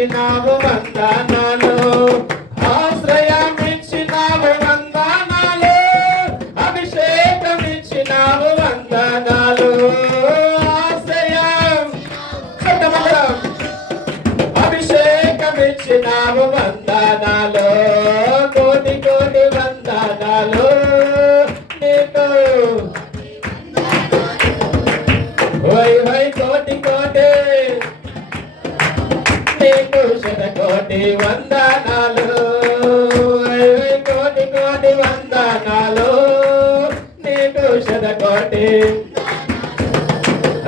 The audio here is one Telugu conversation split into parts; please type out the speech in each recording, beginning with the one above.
ఇచ్చినావు వందనాలు, ఆశ్రయం ఇచ్చినావు వందనాలు, అభిషేకం ఇచ్చినావు వందనాలు, ఆశ్రయం అభిషేకం ఇచ్చినావు వందనాలు, కోటి కోటి వందనాలు నీకు. ఓయ్ ఓయ్ కోటి కోటి నీకు శతకోటి వందనాలు, ఓయ్ ఓయ్ కోటి కోటి వందనాలు నీకు శతకోటి.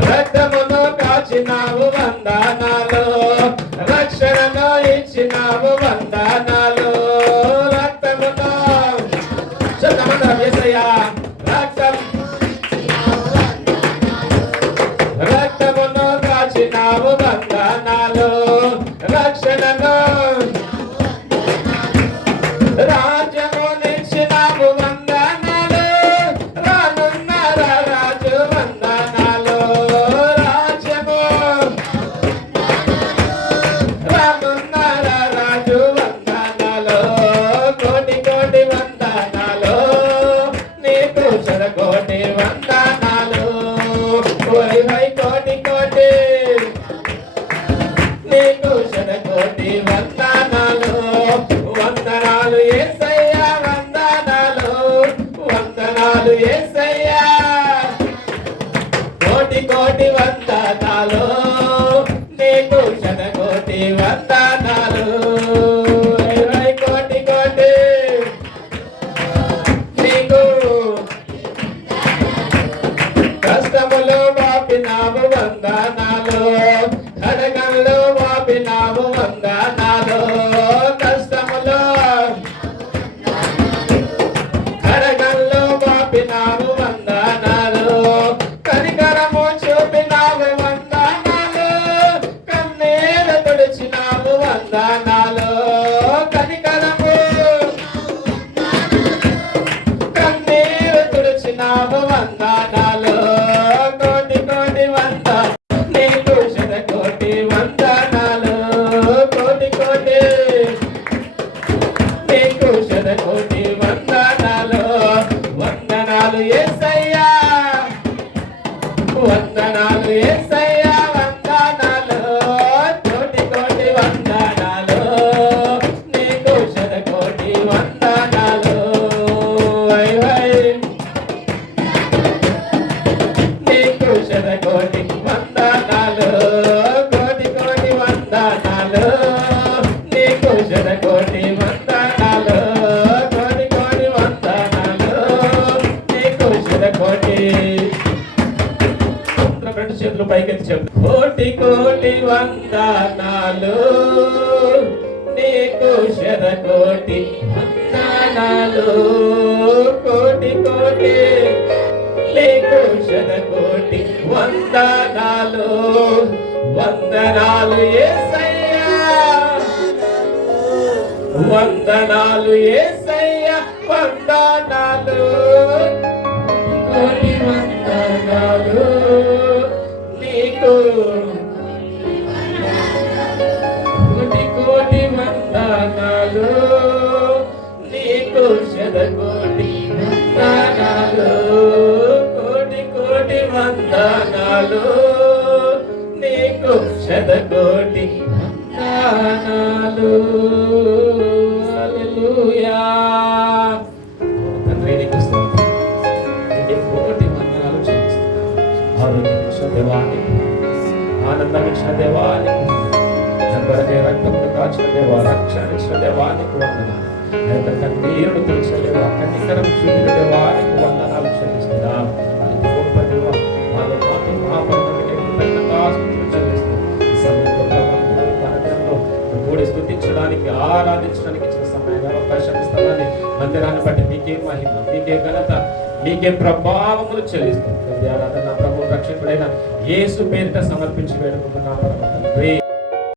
రక్తమును కాచినావు వందనాలు, రక్షణను ఇచ్చినావు వందనాలు, రక్తమును శతమున యేసయ్యా రక్తమును కాచినావు వందనాలు, రక్షణను రాజ్యము నిచ్చినావు వందనాలు, రానున్న రాజు వందనాలు, రాజ్యము రానున్న రాజు వందనాలు, కోటి కోటి వందనాలు నీకు శతకోటి వందనాలు, ఓయ్ ఓయ్ కోటి కోటి నీకు శతకోటి వందనాలు, వందనాలు యేసయ్యా వందనాలు, వందనాలు యేసయ్యా కోటి కోటి వందనాలు నీకు శతకోటి వందనాలు, ఓయ్ కోటి కోటి నీకు. కష్టములు వాపినావు వందనాలు, ఖడ్గంలో వాపినావు వందనాలు, కష్టములు ఖడ్గంలో వాపినావు వందనాలు, కనికరము చూపినావు వందనాలు, కన్నీరు తుడిచినావు వందనాలు, కనికరము కన్నీరు తుడిచినావు వందనాలు, కోటి కోటి వందనాలు నీకు శతకోటి వందనాలు, కోటి కోటి నీకు శతకోటి వందనాలు, వందనాలు యేసయ్యా వందనాలు యేసయ్యా వందనాలు, కోటి కోటి వందనాలు నీకు శతకోటి వందనాలు, ఓయ్ ఓయ్ నీకు శతకోటి వందనాలు, కోటి కోటి వందనాలు నీకు శతకోటి వందనాలు, కోటి కోటి వందనాలు నీకు శతకోటి. రెండు చేతులు పైకెత్తి చెప్పు, కోటి కోటి వందనాలు నీకు శతకోటి వందనాలు, కోటి కోటి నీకు శతకోటి వందనాలు, వందనాలు యేసయ్యా వందనాలు యేసయ్యా వందనాలు, కోటి వందనాలు నీకు, కోటి కోటి వందనాలు నీకు శతకోటి వందనాలు, కోటి కోటి వందనాలు నీకు శతకోటి వందనాలు. హల్లెలూయా. తండ్రి నీకు స్తోత్రం, నీకు కోటి వందనాలు చెల్లిస్తున్నాను. ఆరోగ్యం ఇచ్చిన దేవానికి, ఆనందం ఇచ్చిన దేవానికి, కొరకే రక్తమును కాచిన దేవా, రక్షణ ఇచ్చిన దేవానికి వందనాలు. కన్నీరుడు తెలిసిన దేవా, కనికరం చూపిన దేవానికి వందనాలు చెల్లిస్తున్నాం. అది గొప్ప దేవ, మాలో మాతో మహాపరిణామకే కృతజ్ఞతాస్తుతులు చెల్లిస్తున్నాం. ఈ సమయంలో ప్రభుత్వంలో కూడి స్తుతించడానికి, ఆరాధించడానికి ఇచ్చిన సమయాన్ని అవకాశం ఇస్తామని మందిరాన్ని బట్టి నీకే మహిమ, నీకే ఘనత, నీకే ప్రభావములు చెల్లిస్తాం. ఆరాధన ప్రభు రక్షకుడైన యేసు పేరిట సమర్పించి వేడుకుంటున్నాం.